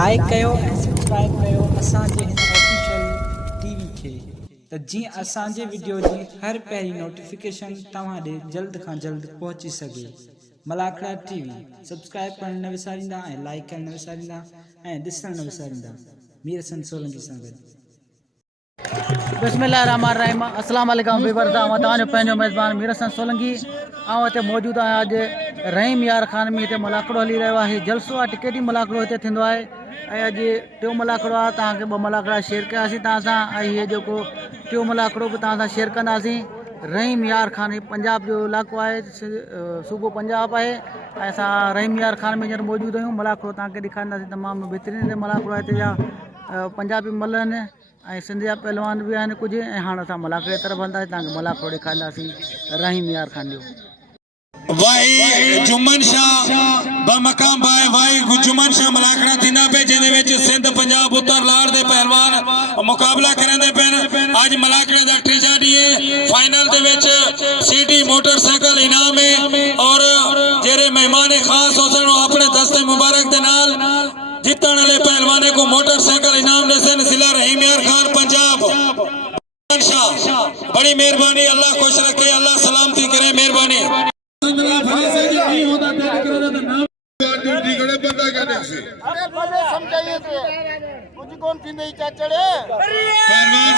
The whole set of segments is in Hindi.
लाइक कयो ऐं सब्सक्राइब कयो असांजे हिन ऑफिशियल टीवी खे त जीअं असांजे वीडियो जी हर पहिरीं नोटिफिकेशन तव्हां ॾे जल्द खां जल्द पहुची सघे। मलाखड़ा टीवी सब्सक्राइब करण न विसारींदा ऐं लाइक करण न विसारींदा ऐं ॾिसण न विसारींदा। मीर हसन सोलंकी सां गॾु। बिस्मिल्लाहिर्रहमानिर्रहीम। अस्सलाम वालेकुम वीवर्स। तव्हांजो पंहिंजो मेज़बान मीर हसन सोलंकी हिते मौजूदु आहियां। अॼु रहीम यार खान में हिते मलाखड़ो हली रहियो आहे। जलसो आहे, टिकेटी मलाखड़ो हिते थींदो आहे ऐं अॼु टियों मलाखड़ो आहे। तव्हांखे ॿ मलाखड़ा शेयर कयासीं तव्हां सां ऐं हीअ जेको टियों मलाखड़ो बि तव्हां सां शेयर कंदासीं। रहीम यार खान पंजाब जो इलाइक़ो आहे, सूबो पंजाब आहे ऐं असां रहीम यार खान में हींअर मौजूदु आहियूं। मलाखड़ो तव्हांखे ॾेखारींदासीं। तमामु बहितरीनु हिते मलाखड़ो आहे। हिते जा पंजाबी मल आहिनि ऐं सिंध जा पहलवान भी आहिनि कुछ। ऐं हाणे असां मलाखड़े तरफ़ हलंदासीं, तव्हांखे मलाखड़ो ॾेखारींदासीं रहीम यार खान जो। वाई जुम्मन शाह बमकाम भाई वाई जुम्मन शाह मलाखड़ा थींदा पे जिहदे विच सिंध पंजाब उत्तर लाड़ दे पहलवान मुकाबला करंदे पेन। अज मलाखड़ा दा तीजा ॾींहुं फाइनल दे विच सीडी मोटरसाइकिल इनाम है और जेरे मेहमान खास होसन अपने दस्ते मुबारक दे नाल जीतने वाले पहलवाने को मोटरसाइकिल इनाम देसन। जिला रहीम यार खान पंजाब। बड़ी मेहरबानी, अल्लाह खुश रखे, अल्लाह सलामती करे, मेहरबानी। पहलवान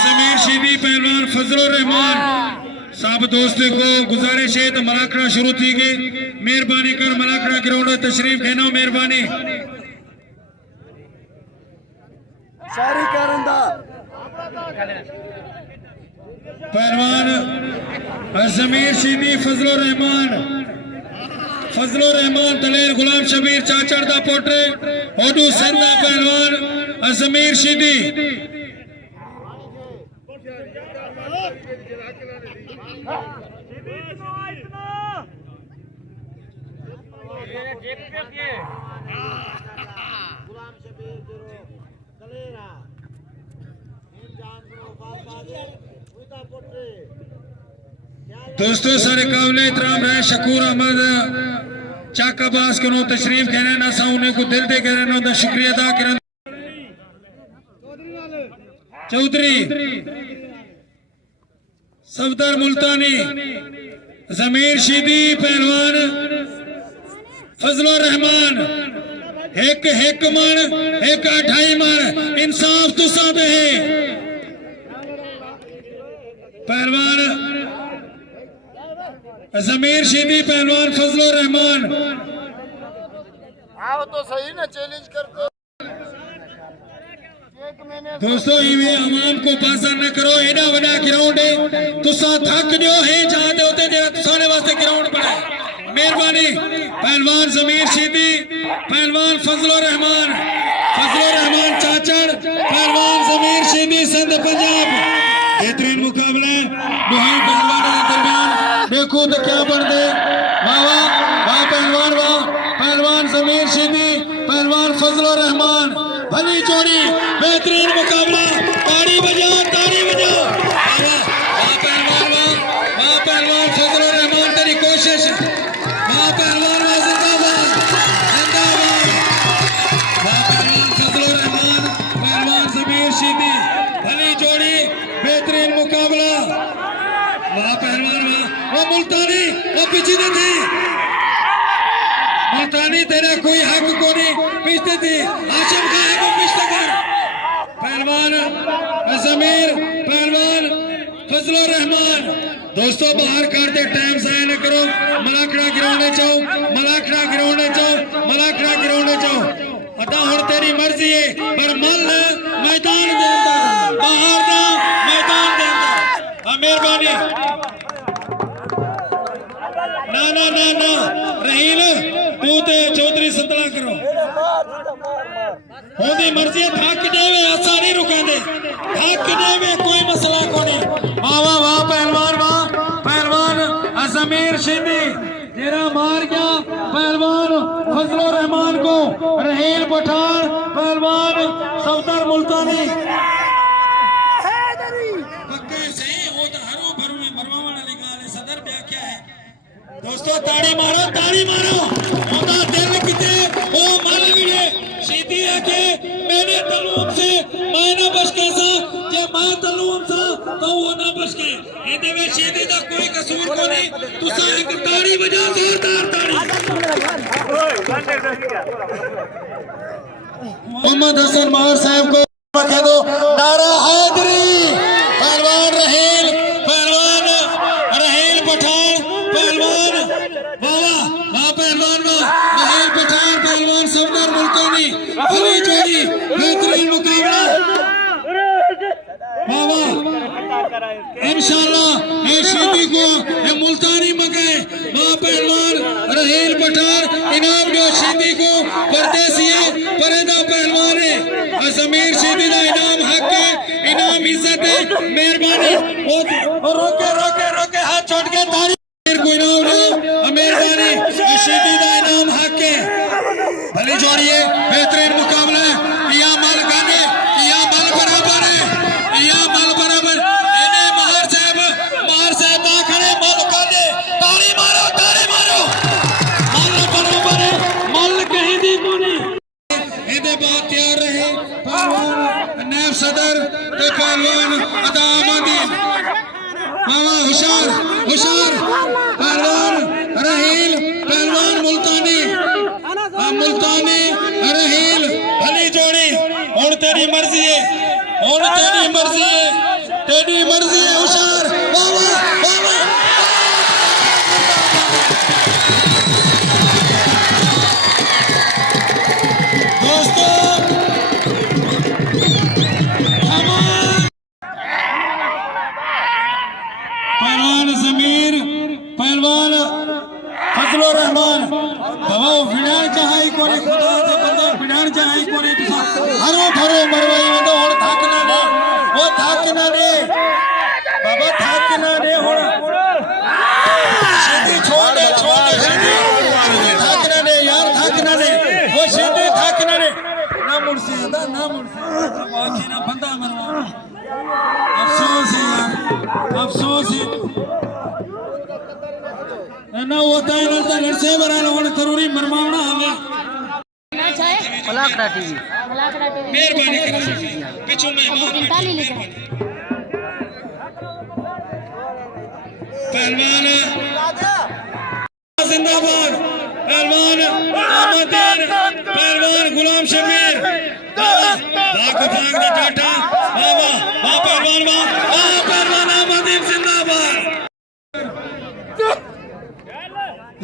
समीर शीदी, पहलवान फजलुर रहमान सब दोस्तों को गुजारिश है तो मलाखड़ा शुरू थी गई। मेहरबानी कर मलाखड़ा ग्राउंड तशरीफ लेना, मेहरबानी। पहलवान जमीर शीदी फजलुर रहमान दलेर गुलाम शबीर चाचड़ दा पोटे होडू सिंधा पहलवान जमीर शीदी। दोस्तों सारे काबिले इतराम है शकूर अहमद चक अब्बास को तशरीफ कहने ना सा उन्हें को दिल दे कहने ना शुक्रिया अदा करन। चौधरी सफदर मुल्तानी जमीर शीदी पहलवान फजलुर रहमान एक मन एक 28 मन इंसाफ तुसा दे पहलवान जमीर शीदी पहलवान फजलुर रहमान। आओ तो सही ना चैलेंज करते। दोस्तों इवे आवाम को पासा न करो, एडा वडा ग्राउंड है तुसा थक जो है चाहते होते जे तुसाने वास्ते ग्राउंड बनाए, मेहरबानी। पहलवान जमीर शीदी, पहलवान फजलुर रहमान चाचड़, पहलवान जमीर शीदी सिंध पंजाब। बेहतरीन मुकाबला दुहाई पहलवानों के दरमियान। देखो तो क्या बन दे। वाह पहलवान, वाह पहलवान जमीर शीदी, पहलवान फजलुर रहमान, भली जोड़ी, बेहतरीन मुकाबला। ताड़ी बजाओ, ताड़ी बजाओ। वाह पहलवान, वाह पहलवान फजलुर रहमान तेरी कोशिश। वाह पहलवान, वाह जिंदाबाद जिंदाबाद। वाह पहलवान फजलुर रहमान, पहलवान जमीर शीदी, भली जोड़ी, बेहतरीन मुकाबला। वाह पहलवान, वाह। वो मुल्तानी वो पीछे थी, मुल्तानी तेरा कोई हक को नहीं, पीछे थी। आशिम का है वो पीछे कर। पहलवान जमीर, पहलवान फजलुर रहमान। दोस्तों बाहर करते टाइम जाया न करो। मलाखड़ा ग्राउंड चाहो, मलाखड़ा ग्राउंड चाहो, मलाखड़ा ग्राउंड चाहो। अदा हुण तेरी मर्जी है पर मल मैदान देंदा, बाहर ना मैदान देंदा। मेहरबानी। ना ना ना ना रहील तू ते चौधरी संतला करो होदी मर्जी। थक जावे असा नहीं रुकेंदे, थक जावे कोई मसला को नहीं। वाह वाह वाह पहलवान, वाह पहलवान जमीर शीदी जेरा मार गया पहलवान फजलुर रहमान को। रहील पठान, पहलवान सफदर मुल्तानी। पक्के सही हो तो हरो भरो में मरवा वाला लिखा ले सदर पे क्या है। दोस्तों ताड़ी मारो, होता दिल किते ओ मल गिरे सीधी आके तलूम से मैं ना बच के सा जे मैं तलूम सा तो वो ना बच के इहदे विच शहीदी दा कोई कसूर को नहीं तुसा एक ताड़ी बजा जोरदार ताड़ी मोहम्मद हसन मार साहब को कह दो नारा हैदरी पहलवान रहेल पठान पहलवान वाह वाह पहलवान वाह रहेल पठान पहलवान सफदर मुल्तानी अली जोड़ी बेहतरीन मुकाबला वाह वाह इंशाल्लाह ये शहीदी को ये मुल्तानी मगे वाह पहलवान रहेल पठान इनाम जो शहीदी को परदेसी है परेदा पहलवान है जमीर शहीदी का इनाम हक है इनाम इज्जत है मेहरबानी रोके रोके रोके हाथ छोड़ के ताली को इनाम दो मेहरबानी शहीदी का इनाम हक है भली जोड़िए बेहतरीन मुकाबला है या मल गाने या मल बराबर है या मल बराबर इन्हें मार साहब दा खड़े मल गाने ताली मारो मल बराबर है मल कहीं दी कोनी इहदे बाद तैयार रहे पहलवान नायब सदर ते पहलवान अदा अहमदीन मामा हुशार पहलवान रहेल पहलवान मुल्तानी रहेल भली जोड़ी हुण तेरी मर्जी है हुशार दोस्तों पहलवान जमीर पहलवान फजलुर रहमान दवा फिड़ान चाहे कोने खुदा दे बंदा फिड़ान चाहे कोने हरो भरो मरवाई वंदो हुण थक ना दे वो थक ना दे बाबा थक ना दे हुण सीधी छोड़ दे सीधी थक ना दे यार थक ना दे वो सीधी थक ना दे ना मुड़से बाकी ना बंदा मरवा अफसोस है यार अफसोस है ना होता है ना नरसे बराल होने जरूरी मरमावना हमें मलाकड़ा टीवी मेहरबानी पीछे में पहलवान जिंदाबाद पहलवान अहमदीन पहलवान गुलाम शबीर भाग दे टाटा वाह पहलवान अहमदीन जिंदाबाद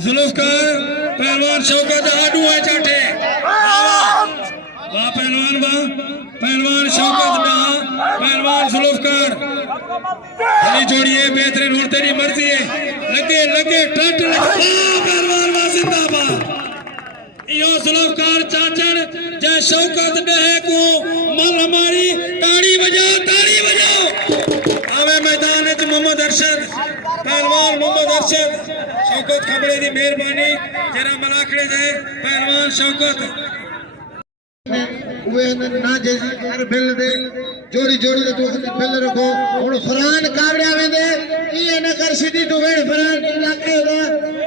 जुल्फकार पहलवान शौकत आडू है चाटे वाह पहलवान शौकत पहलवान जुल्फकार भली जोड़िए बेहतरीन हुण तेरी मर्जी है लगे टट पहलवान वाह जिंदाबाद यो जुल्फकार चाचड़ जय शौकत डहे को मल हमारी ताड़ी बजाओ आवे मैदान च मोहम्मद अरशद पहलवान मोहम्मद अरशद शौकत खबरे दी मेहरबानी जरा मलाखड़े जाए पहलवान शौकत वे ना जैसी कर बिल दे जोड़ी दे तू बिल रखो हुन फरान कावड़िया वेंदे ये न कर सीधी तू वेड़ फरान इलाके दा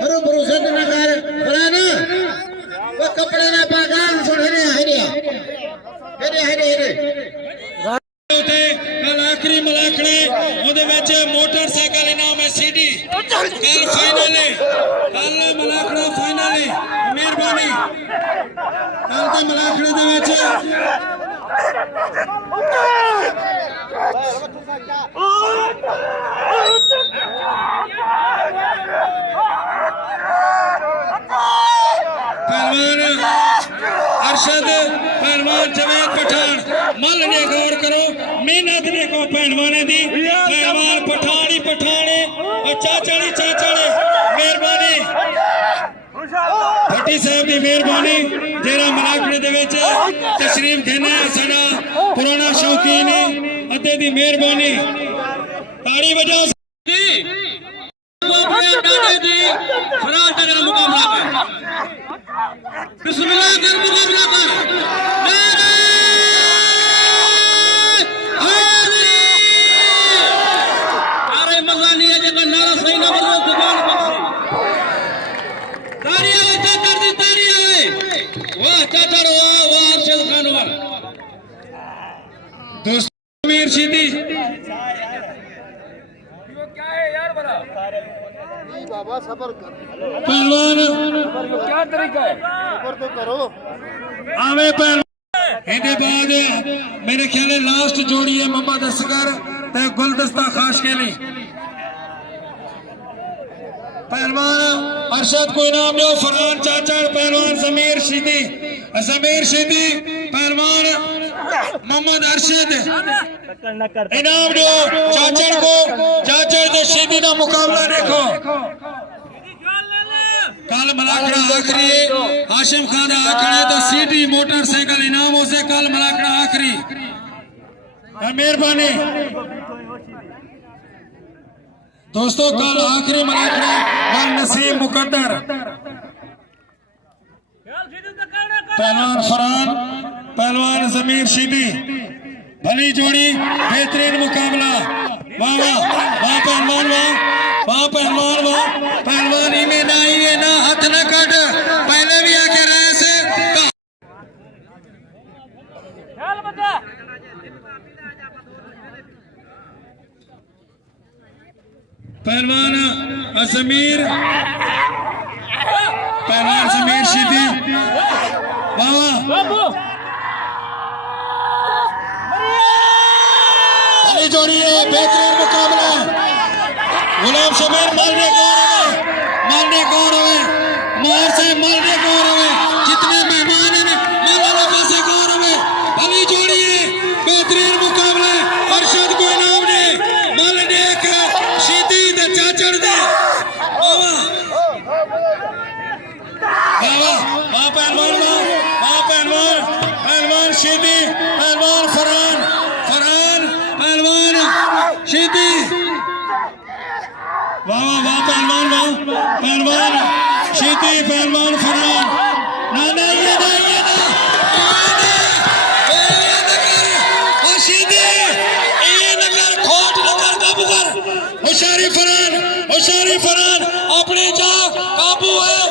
हरो भरोसा न कर फरान वो कपड़े ना पागान सुन हेरे कल आखिरी मलाखड़े ओदे विच मोटरसाइकिल इनाम है सीडी कल मलाखड़ा फाइनल है मेहरबानी कल के मलाखड़े दे विच पहलवान अरशद पहलवान जवेद पठान मल ने गौर करो मेहनत ने को पहलवाने दी पहलवान पठानी और चाचाड़ी मेहरबानी भट्टी साहब की मेहरबानी जेरा मलाखड़े दे विच तशरीफ घेना साडा पुराना शौकीन है अते दी मेहरबानी ताड़ी बजाओ जी डाडे जी फराज का मुकाबला कर बिस्मिल्लाह कर मुकाबला कर अरे मजा नहीं है जब नारा सही ना बोलो जुबान पर ताड़ी आए चाचा दी ताड़ी आए वाह चाचा वाह अरशद खान वाह पहलवान क्या तरीका है आवे पहलवान इहदे बाद मेरे ख्याल लास्ट जोड़ी है मोहम्मद असगर ते गुलदस्ता खास के लिए पहलवान अरशद को इनाम दो फरहान चाचड़ पहलवान जमीर शीदी पहलवान मोहम्मद अरशद इनाम दो चाचड़ को चाचड़ तो शीदी का मुकाबला देखो कल मलाकड़ा आखिरी हाशिम खान आखिरी तो सीटी मोटरसाइकिल इनाम से कल मलाकड़ा आखिरी मेहरबानी दोस्तों कल आखिरी मलाकड़ा कल नसीम मुकद्दर पहलवान फरहान पहलवान जमीर शीदी भली जोड़ी बेहतरीन मुकाबला वाह वाह वाह पहलवान वाह पहलवान इन्हें ना हाथ न काट पहले भी आके रहे से पहलवान जमीर शीदी वाह जोड़ी है बेहतरीन मुकाबला गुलाम शबीर मालने कौन हुए मार से मालने कौन हुए जितने मेहमान हैं मालाना पासे कौन हुए भली जोड़ी है बेहतरीन मुकाबला अरशद को इनाम दे मालने एक शीदी दे चाचड़ दे वाह पहलवान शीदी पहलवान फरहान पहलवान शीदी वाह पहलवान शीदी पहलवान फरहान ना ये ना शीदी ये नगर खोट नगर काबू कर होशियारी फरहान अपनी जा काबू है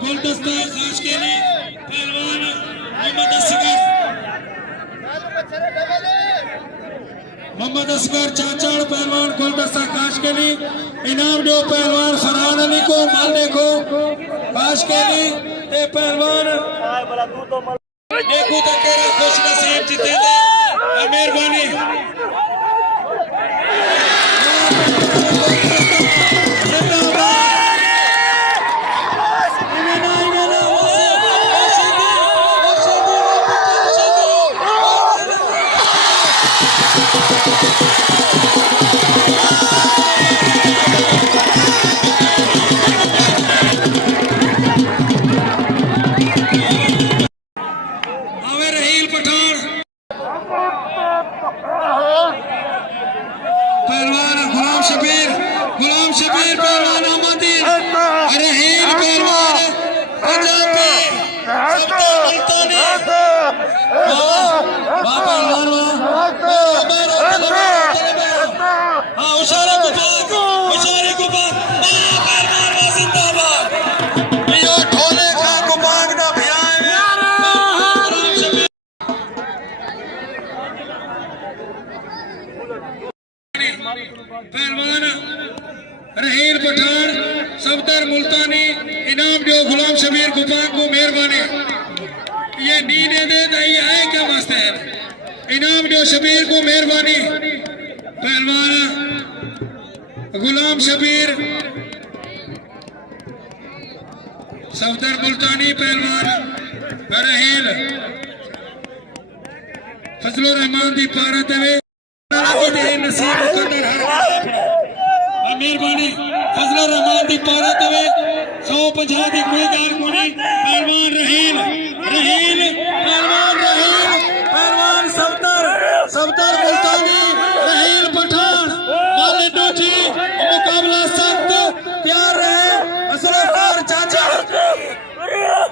गुलदस्ता खास के लिए पहलवान मोहम्मद असगर चाचड़ पहलवान गुलदस्ता खास के लिए इनाम दो पहलवान फरहान अली को मालने को खास के लिए पहलवान देखो तक खुश नसीब जीते मेहरबानी गुलाम शबीर पहलवान अहमदीन रहील पहलवान पंजाबी सबका मुल्तानी वाह पहलवान हां उशारे को पहलवान जिंदाबाद यो ढोले खा को भागना भियाए गुलाम शबीर पहलवान रहील पठान सफदर मुल्तानी इनाम दो गुलाम शबीर गुफान को मेहरबानी ये नींद दे तो ये आए क्या वास्ते है इनाम जो शबीर को मेहरबानी पहलवान गुलाम शबीर सफदर मुल्तानी पहलवान रहेल फजलो रहमान दी पारा देवे नसीब मुकद्दर हर मेहरबानी फजलो रहमान दी पारा देवे 150 दी कोई गाल कोनी पहलवान रहेल रहेल पहलवान रहेल पहलवान सफदर मुल्तानी रहेल पठान वाले डोजी मुकाबला सख्त प्यार रहे असलफार चाचा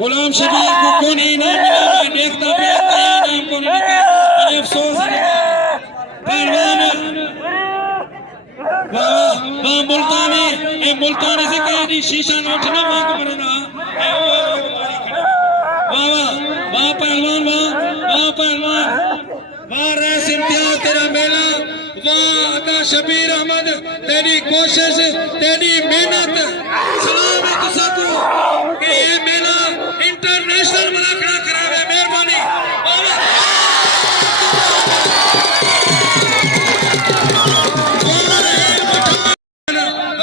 गुलाम शबीर को कौन इनाम मिला मैं देखता भी इनाम को नहीं मिला अफसोस है पहलवान वाह मुल्तानी ए मुल्तानी से कहीं शीशा नोट ना मांग मरना वाह पहलवान वाह पहलवान वाह रैस इम्तियाज तेरा मेला वाह अदा शबीर अहमद तेरी कोशिश तेरी मेहनत सलाम है तुसा को कि ये मेला इंटरनेशनल मलाकड़ा करावे मेहरबानी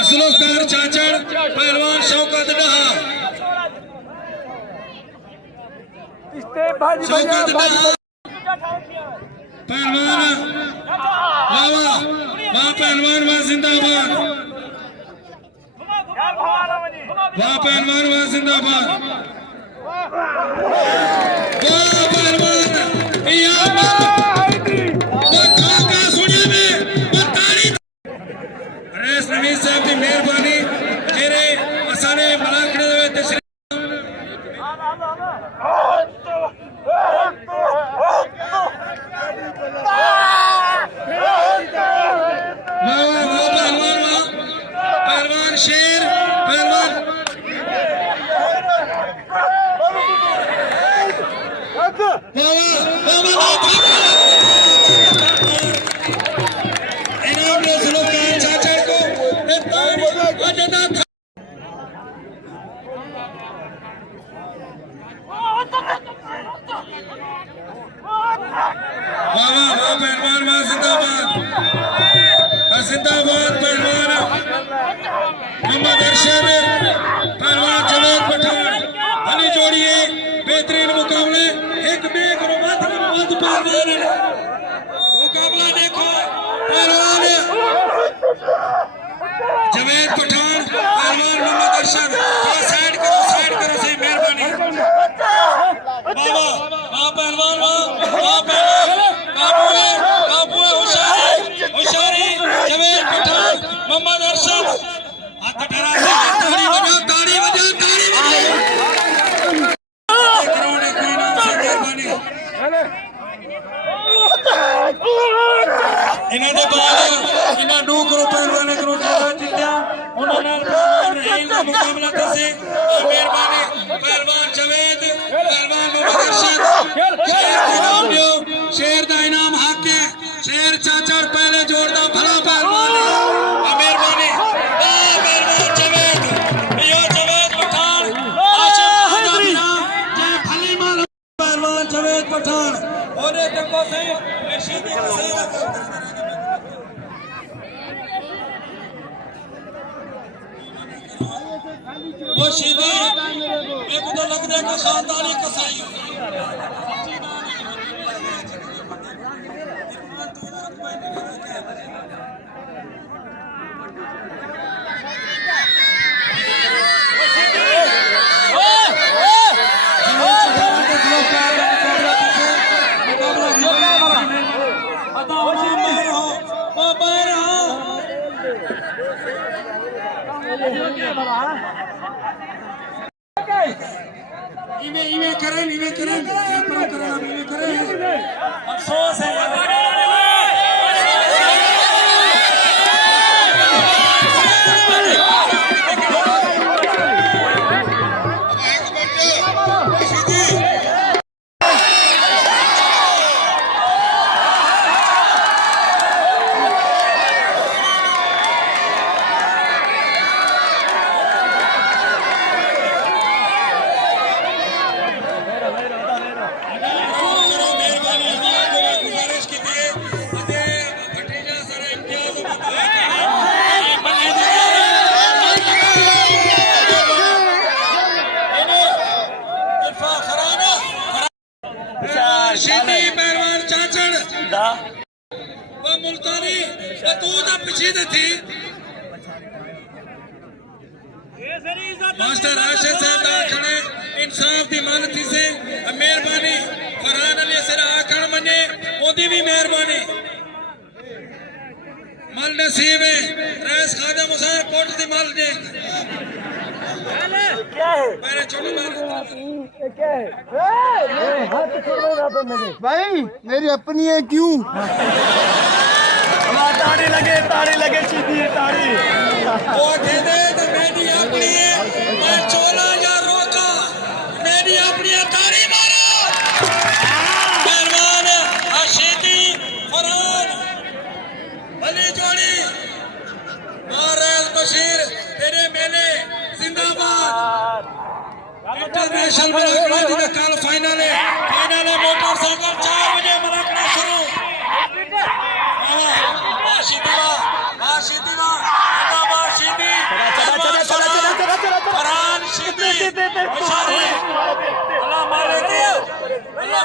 असलोकार चाचड़ पहलवान शौकत डहा शौकत डहा पहलवान वाह पहलवान वाह जिंदाबाद वाह पहलवान वाह जिंदाबाद वाह पहलवान सुनिए में रेस नवीन साहब की मेहरबानी जेरे असाने मलाकड़े दे पहलवान शेर पहलवान इनाम ने चाचा को वाह पहलवान वाह जिंदाबाद पहलवान मोहम्मद अरशद पहलवान जवेद पठान हनी जोड़िए बेहतरीन मुकाबले एक में रोमांचक पहलवान मुकाबला देखो पहलवान जवेद पठान पहलवान मोहम्मद अरशद साइड करो सही मेहरबानी वाह पहलवान वाह बाबू होशियारी जवेद पठान मोहम्मद अरशद हाथ ठहरा ताड़ी बजाओ करोड़ एक इनाम से मेहरबानी इन्हां दे बाद इन्हां नू करो पहलवान करो जित्या उन्हां नाल रहेल दा मुकाबला दसे मेहरबानी पहलवान जवेद पहलवान मोहम्मद अरशद शेर दा इनाम दियो शेर दा इनाम हक है शेर चाचा पहले जोड़दा भला पहलवान मेहरबानी पहलवान जवेद यो जवेद पठान आशिम हदारिया जय भली माल पहलवान जवेद पठान ओरे देखो सही रशीदी का सही वो शीदी एक तो लगता है कि खानदानी कसाई इवे करें अफसोस है वो मुल्तानी वो तू तो पीछे थी मास्टर राशिद साहब दा खड़े इंसाफ दी मानती से मेहरबानी फरहान अली सिरा आखण मने ओदी भी मेहरबानी मल नसीब है रईस खादम हुसैन कोट दी मल दे क्या है मेरे छोटे भाई मेरी अपनी है क्यों ताड़ी लगे सीधी ताड़ी वो कहते तो मेरी अपनी है मैं चोला या रोका मेरी अपनी है ताड़ी मारो पहलवान आशीदी फरहान अली जोड़ी महाराज बशीर तेरे मेले जिंदाबाद इंटरनेशनल मलाकड़ा का कल फाइनल है मोटरसाइकिल 4 बजे मलाकड़ा शुरू फरहान शीदी अल्लाह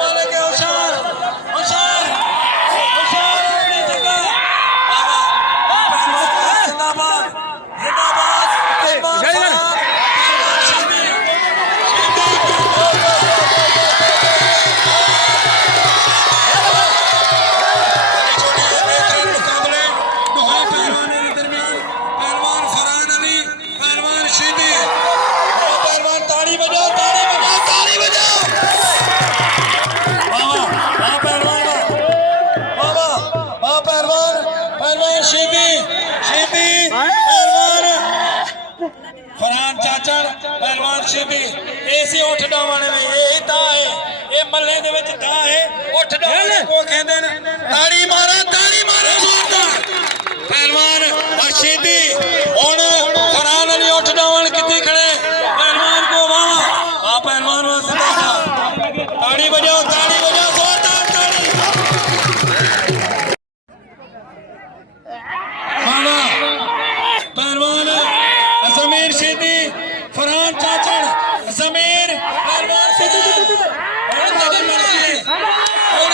मालिक होशियार अपनी जगह जिंदाबाद फरहान चाचड़ पहलवान शीदी ऐसी उठ डावाने में यही ता है ये मल्ले दे विच ता है उठ डावाने को कहंदे ने ताड़ी मारो जोरदार पहलवान शीदी हुन फरहान अली उठ डावन किती खड़े पहलवान को वाह आ पहलवान वास्ते ताड़ी बजाओ जोरदार ताड़ी पहलवान जमीर शीदी फरहान चाचड़ जमीर पहलवान शीदी और जगह मर्जी और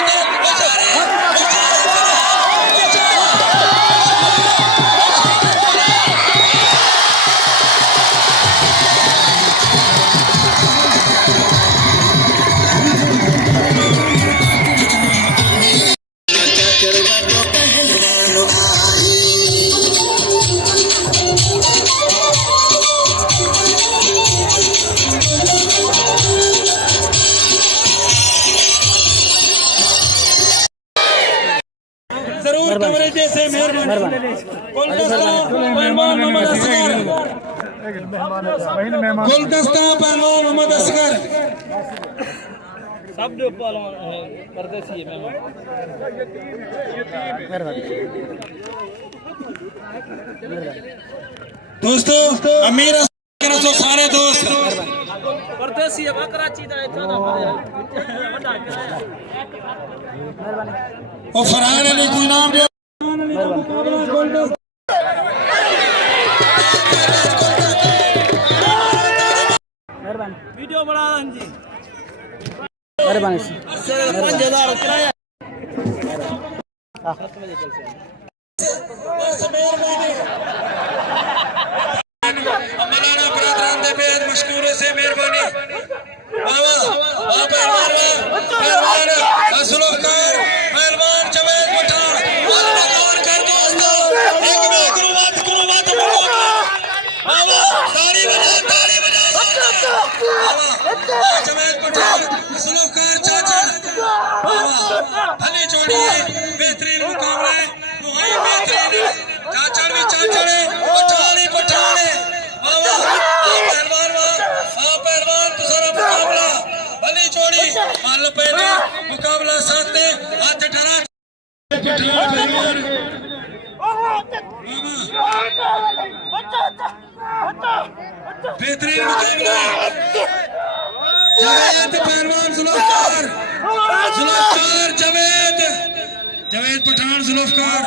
जरूर कवरेज जैसे मेहरबानी गुलदस्ता पहलवान मोहम्मद असगर सब जो परदेसी दोस्तों अमीर तो सारे दोस्त परदेसी है कराची दा वो फरहान अली कोई नाम दे वीडियो बना जी मेहरबानी 5000 किराया मौलाना बरादरान दे बेहद मशकूर से मेहरबानी पहलवान असलकार पहलवान जवेद पठान कर दोस्तों एक में गुरुवात ताड़ी बजा जवेद पठान असलकार चाचा भले जोड़ी है बेहतरीन मुकाबला है वही बेहतरीन चाचड़ भी चाचड़ है पठान है पहलवान दूसरा मुकाबला भली जोड़ी मल पहले मुकाबला साथ हाथ ठहरा बेहतरीन मुकाबला जवेद पहलवान जुल्फकार जवेद पठान जुल्फकार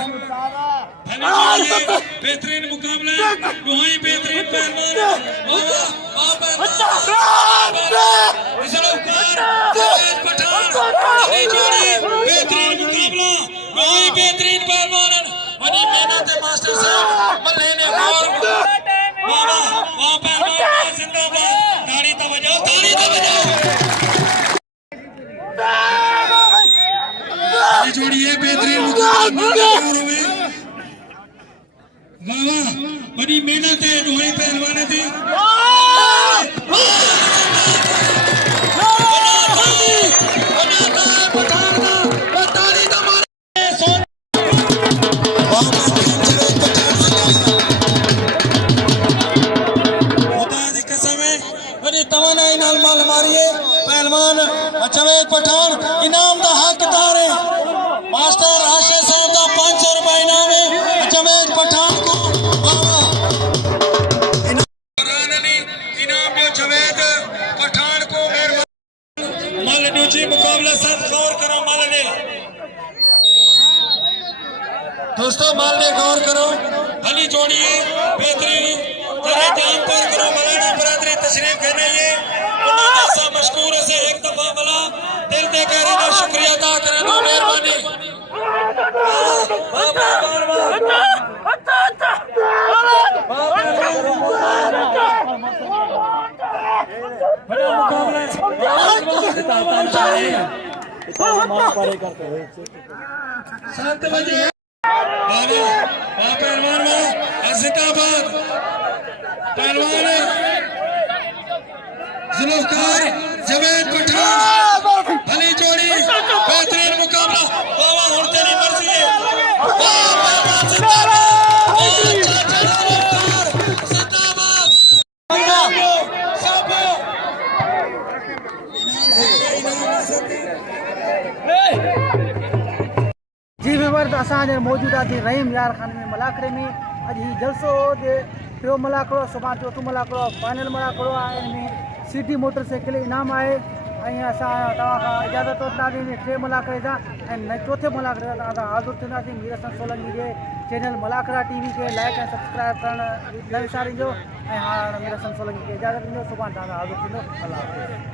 बेहतरीन मुकाबला वही बेहतरीन पहलवान जुल्फकार जवेद पठान मास्टर साहब मल्ले ने गौर वाह वाह पहलवान जिंदाबाद ताली तो बजाओ ये जोड़िए बेहतरीन मुकाबला में वाह वाह बड़ी मेहनत है दोहे पहलवान थी तवानाई नाल माल मारिए पहलवान जवेद पठान इनाम दा हकदार है मास्टर आशीष साहब दा 500 रुपए इनाम है जवेद पठान को इनाम जो जवेद पठान को मेहरबान माल ने जी मुकाबला सब गौर करो माल ने दोस्तों माल ने गौर करो हली जोड़िए बेहतरीन जरा जान पर करो मौलाना बरादरी तशरीफ कहने ये उन्होंने सा मशकूर से एक दफा भला दिल दे कर इन्हें शुक्रिया अदा करें दो मेहरबानी सात बजे पहलवान जिंदाबाद पहलवान जुल्फकार जवेद पठान भली जोड़ी बेहतरीन मुकाबला बाबा हुण तेरी मर्जी है जी विवर असांजे मौजूदा थी रहीम यार खान में मलाखड़े में अॼु ही जलसो जे टियों मलाखड़ो सुभाणे चौथों मलाखड़ो फाइनल मलाखड़ो आहे इनमें सिटी मोटरसाइकिल इनाम आहे ऐं असां तव्हां खां इजाज़त वठंदासीं 3 मलाखड़े सां ऐं चौथे मलाखड़े सां तव्हां हाज़ुर थींदासीं मीरसन सोलंकी जे चैनल मलाखड़ा टीवी खे लाइक ऐं सब्सक्राइब करणु न विसारिजो ऐं हाणे मीरसन सोलंकी खे इजाज़त ॾिजो सुभाणे तव्हां हाज़ुर थींदो अल्लाह हाफ़िज़।